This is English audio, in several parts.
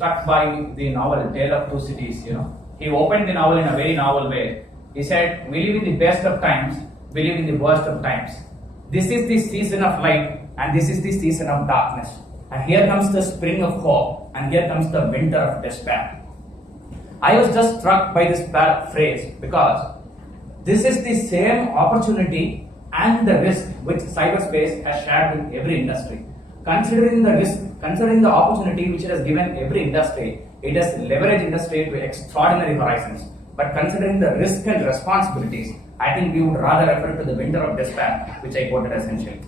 struck by the novel Tale of Two Cities. He opened the novel in a very novel way. He said, "We live in the best of times, we live in the worst of times. This is the season of light, and this is the season of darkness. And here comes the spring of hope, and here comes the winter of despair." I was just struck by this phrase because this is the same opportunity and the risk which cyberspace has shared with every industry. Considering the risk, considering the opportunity which it has given every industry, it has leveraged industry to extraordinary horizons. But considering the risk and responsibilities, I think we would rather refer to the winter of despair, which I quoted essentially.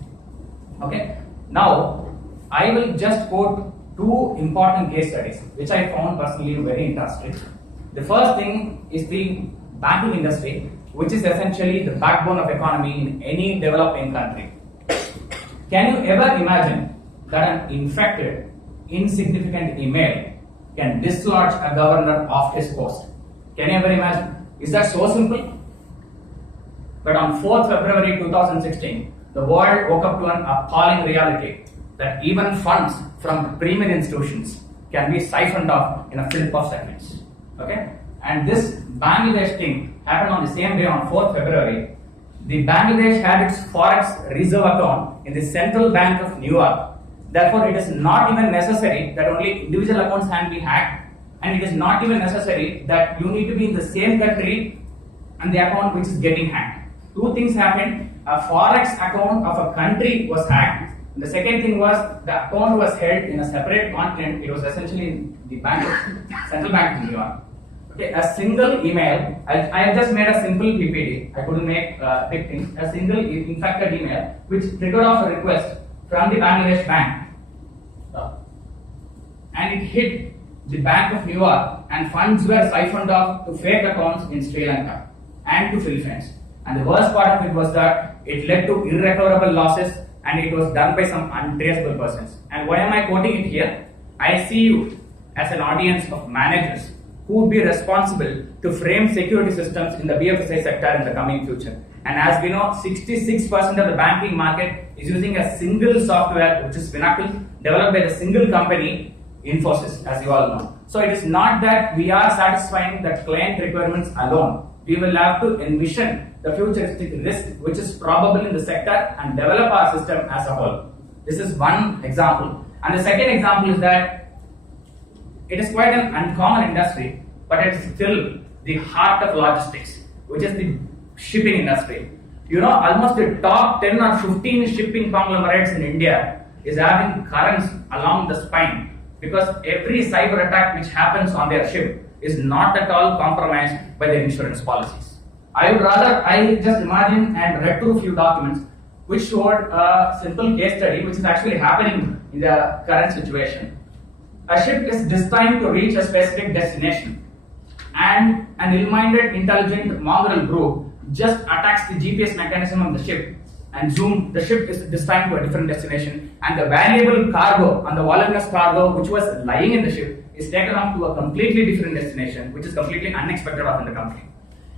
Okay. Now, I will just quote two important case studies, which I found personally very interesting. The first thing is the banking industry, which is essentially the backbone of economy in any developing country. Can you ever imagine that an infected, insignificant email can dislodge a governor off his post? Can you ever imagine? Is that so simple? But on 4th February 2016, the world woke up to an appalling reality that even funds from premier institutions can be siphoned off in a flip of seconds. Okay? And this Bangladesh thing happened on the same day on 4th February. The Bangladesh had its forex reserve account in the Central Bank of New York. Therefore, it is not even necessary that only individual accounts can be hacked, and it is not even necessary that you need to be in the same country and the account which is getting hacked. Two things happened. A forex account of a country was hacked. The second thing was the account was held in a separate continent. It was essentially in the Central Bank of New York. Okay, a single email. I have just made a simple PPT. I couldn't make big things. A single infected email which triggered off a request from the Bangladesh bank, and it hit the Bank of New York, and funds were siphoned off to fake accounts in Sri Lanka and to Philippines. And the worst part of it was that it led to irrecoverable losses, and it was done by some untraceable persons. And why am I quoting it here? I see you as an audience of managers who would be responsible to frame security systems in the BFSI sector in the coming future. And as we know, 66% of the banking market is using a single software, which is Pinnacle, developed by the single company, Infosys, as you all know. So it is not that we are satisfying the client requirements alone. We will have to envision the futuristic risk which is probable in the sector and develop our system as a whole. This is one example. And the second example is that it is quite an uncommon industry, but it is still the heart of logistics, which is the shipping industry. Almost the top 10 or 15 shipping conglomerates in India is having currents along the spine, because every cyber attack which happens on their ship is not at all compromised by their insurance policies. I just imagine and read through a few documents which showed a simple case study which is actually happening in the current situation. A ship is destined to reach a specific destination, and an ill-minded, intelligent mongrel group just attacks the GPS mechanism of the ship, and zoom, the ship is destined to a different destination, and the valuable cargo and the voluminous cargo which was lying in the ship is taken off to a completely different destination, which is completely unexpected of in the country.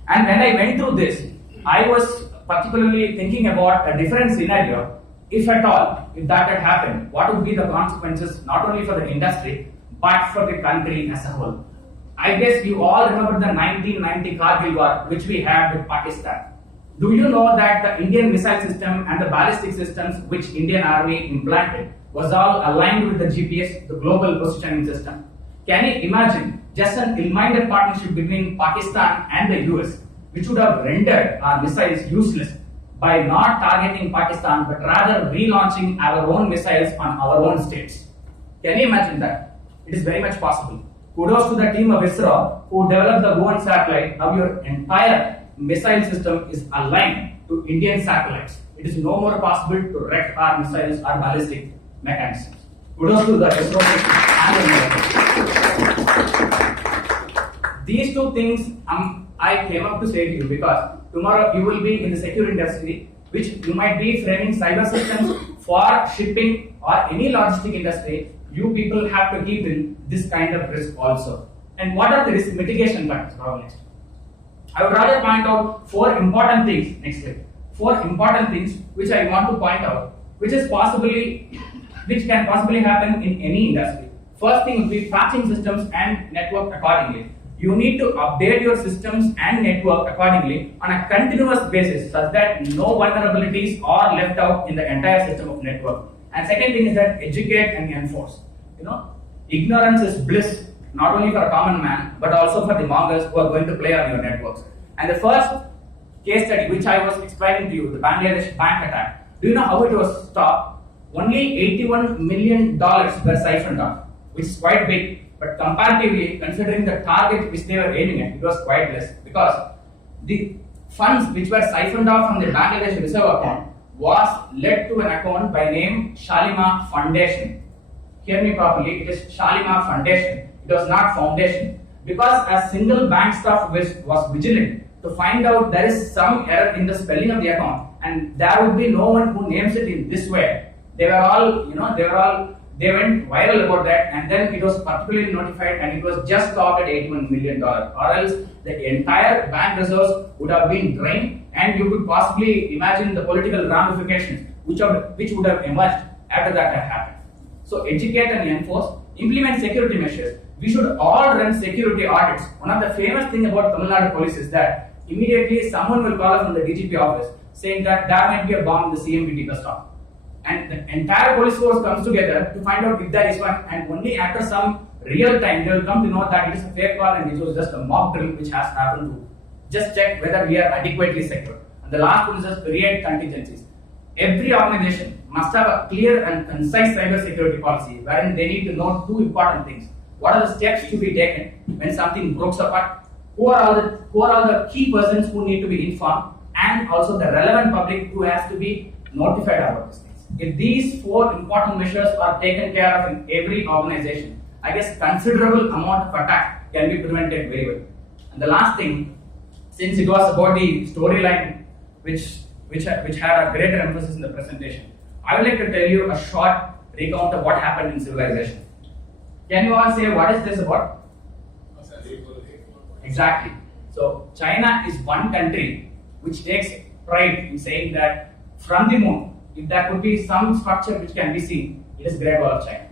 And when I went through this, I was particularly thinking about a different scenario. If at all, if that had happened, what would be the consequences not only for the industry but for the country as a whole? I guess you all remember the 1990 Kargil war which we had with Pakistan. Do you know that the Indian missile system and the ballistic systems which Indian Army implanted was all aligned with the GPS, the global positioning system? Can you imagine just an ill-minded partnership between Pakistan and the US, which would have rendered our missiles useless by not targeting Pakistan but rather relaunching our own missiles on our own states? Can you imagine that? It is very much possible. Kudos to the team of ISRO who developed the Goan satellite. Now your entire missile system is aligned to Indian satellites. It is no more possible to wreck our missiles or ballistic mechanisms. Kudos to the ISRO team. These two things I came up to say to you because tomorrow you will be in the security industry, which you might be framing cyber systems for shipping or any logistic industry. You people have to keep in this kind of risk also. And what are the risk mitigation factors? I would rather point out four important things next slide. Four important things which I want to point out, which can possibly happen in any industry. First thing would be patching systems and network accordingly. You need to update your systems and network accordingly on a continuous basis such that no vulnerabilities are left out in the entire system of network. And second thing is that educate and enforce. Ignorance is bliss not only for a common man but also for the mongers who are going to play on your networks. And the first case study which I was explaining to you, the Bangladesh bank attack, do you know how it was stopped? Only $81 million were siphoned off, which is quite big. But comparatively, considering the target which they were aiming at, it was quite less because the funds which were siphoned off from the Bangladesh reserve account was led to an account by name Shalimar Foundation. Hear me properly, it is Shalimar Foundation. It was not foundation. Because a single bank staff was vigilant to find out there is some error in the spelling of the account and there would be no one who names it in this way. They went viral about that and then it was particularly notified and it was just stopped at $81 million or else the entire bank reserves would have been drained and you could possibly imagine the political ramifications which would have emerged after that had happened. So educate and enforce, implement security measures. We should all run security audits. One of the famous thing about Tamil Nadu police is that immediately someone will call up from the DGP office saying that there might be a bomb in the CMBT bus stop. And the entire police force comes together to find out if there is one, and only after some real time they will come to know that it is a fake call and it was just a mock drill which has happened to just check whether we are adequately secure. And the last one is just create contingencies. Every organization must have a clear and concise cyber security policy wherein they need to know two important things. What are the steps to be taken when something breaks apart? Who are all the key persons who need to be informed, and also the relevant public who has to be notified about this. If these four important measures are taken care of in every organization, I guess considerable amount of attack can be prevented very well. And the last thing, since it was about the storyline which had a greater emphasis in the presentation, I would like to tell you a short recount of what happened in civilization. Can you all say what is this about? Exactly. So China is one country which takes pride in saying that from the moon, if there could be some structure which can be seen, it is Great Wall of China.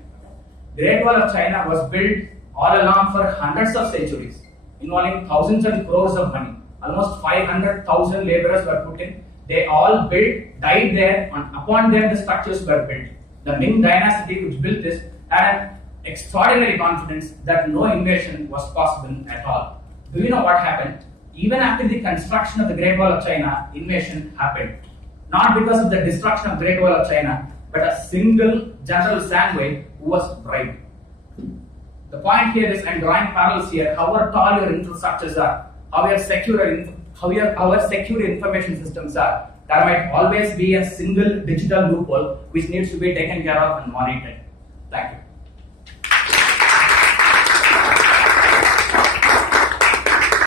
Great Wall of China was built all along for hundreds of centuries, involving thousands and crores of money. Almost 500,000 laborers were put in. They all died there, and upon them the structures were built. The Ming dynasty which built this had an extraordinary confidence that no invasion was possible at all. Do you know what happened? Even after the construction of the Great Wall of China, invasion happened. Not because of the destruction of the Great Wall of China, but a single General Sandway who was bribed. The point here is, I'm drawing parallels here, however tall your infrastructures are, how your secure information systems are, there might always be a single digital loophole which needs to be taken care of and monitored. Thank you.